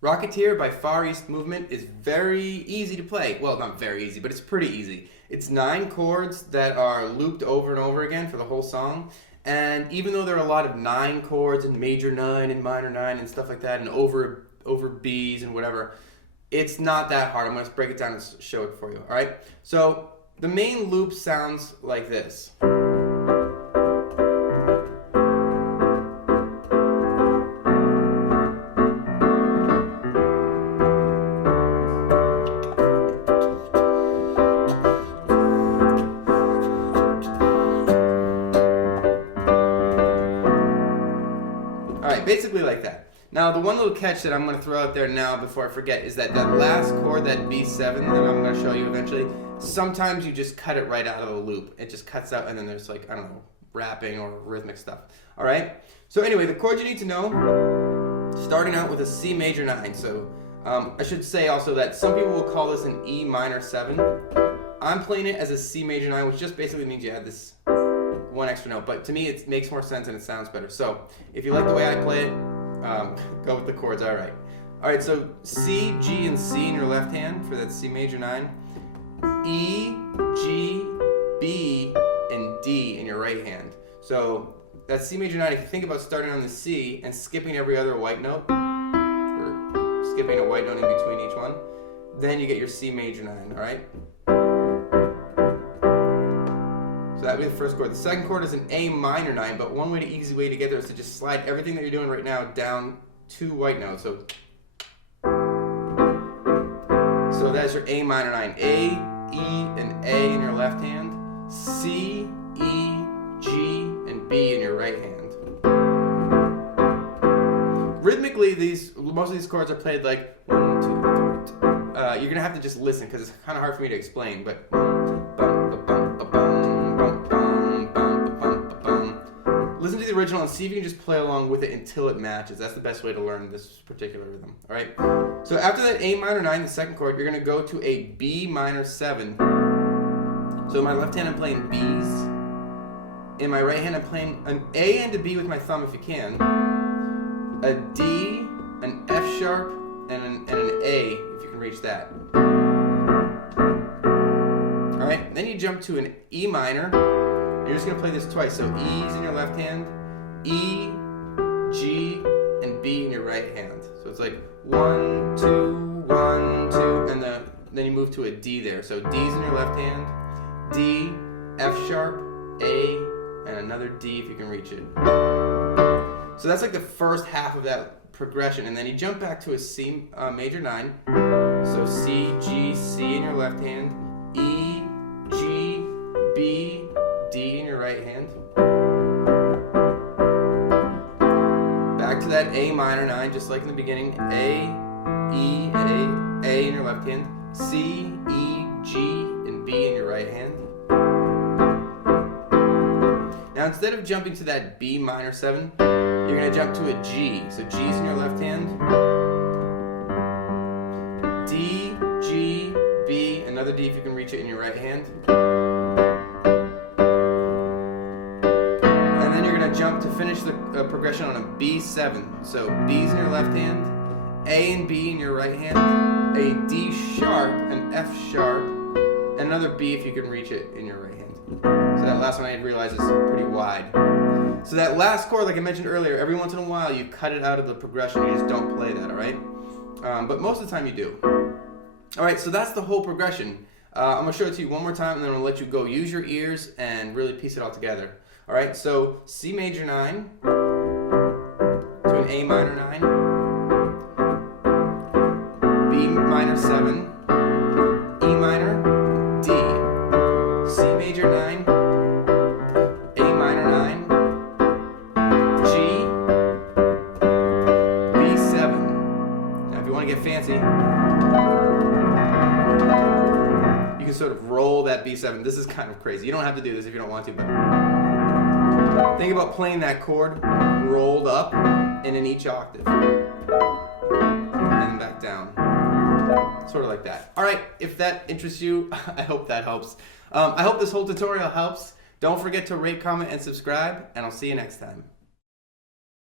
Rocketeer by Far East Movement is very easy to play. Well, not very easy, but it's pretty easy. It's 9 chords that are looped over and over again for the whole song. And even though there are a lot of 9 chords and major 9 and minor 9 and stuff like that and over B's and whatever, it's not that hard. I'm going to break it down and show it for you. All right? So the main loop sounds like this. Alright, basically like that. Now, the one little catch that I'm going to throw out there now before I forget is that last chord, that B7 that I'm going to show you eventually, sometimes you just cut it right out of the loop. It just cuts out and then there's like, I don't know, rapping or rhythmic stuff. Alright? So anyway, the chords you need to know, starting out with a C major 9. So I should say also that some people will call this an E minor 7. I'm playing it as a C major 9, which just basically means you add this one extra note, but to me it makes more sense and it sounds better. So if you like the way I play it, go with the chords. Alright, so C, G, and C in your left hand for that C major 9. E, G, B, and D in your right hand. So that C major 9, if you think about starting on the C and skipping every other white note, or skipping a white note in between each one, then you get your C major 9, alright? So that would be the first chord. The second chord is an A minor 9, but one easy way to get there is to just slide everything that you're doing right now down 2 white notes. So that's your A minor 9. A, E, and A in your left hand. C, E, G, and B in your right hand. Rhythmically, most of these chords are played like 1, 2, 3. You're going to have to just listen because it's kind of hard for me to explain, but listen to the original and see if you can just play along with it until it matches. That's the best way to learn this particular rhythm. All right. So after that A minor 9, the second chord, you're going to go to a B minor 7. So in my left hand, I'm playing B's. In my right hand, I'm playing an A and a B with my thumb if you can. A D, an F sharp, and an A if you can reach that. All right. Then you jump to an E minor. You're just going to play this twice. So E's in your left hand, E, G, and B in your right hand. So it's like 1, 2, 1, 2, and then you move to a D there. So D's in your left hand, D, F sharp, A, and another D if you can reach it. So that's like the first half of that progression, and then you jump back to a C major 9. So C, G, C in your left hand, E, G, B, D in your right hand. Back to that A minor 9, just like in the beginning. A, E, A in your left hand. C, E, G, and B in your right hand. Now instead of jumping to that B minor 7, you're going to jump to a G. So G's in your left hand. D, G, B, another D if you can reach it in your right hand. Jump to finish the progression on a B7. So B's in your left hand, A and B in your right hand, a D sharp, an F sharp, and another B if you can reach it in your right hand. So that last one I realize is pretty wide. So that last chord, like I mentioned earlier, every once in a while you cut it out of the progression. You just don't play that, all right? But most of the time you do. All right, so that's the whole progression. I'm going to show it to you one more time, and then I'm going to let you go use your ears and really piece it all together. All right, so C major 9 to an A minor 9, B minor 7, E minor, D, C major 9, A minor 9, G, B7. Now if you want to get fancy, you can sort of roll that B7. This is kind of crazy. You don't have to do this if you don't want to, but think about playing that chord rolled up and in each octave. And then back down. Sort of like that. Alright, if that interests you, I hope that helps. I hope this whole tutorial helps. Don't forget to rate, comment, and subscribe, and I'll see you next time.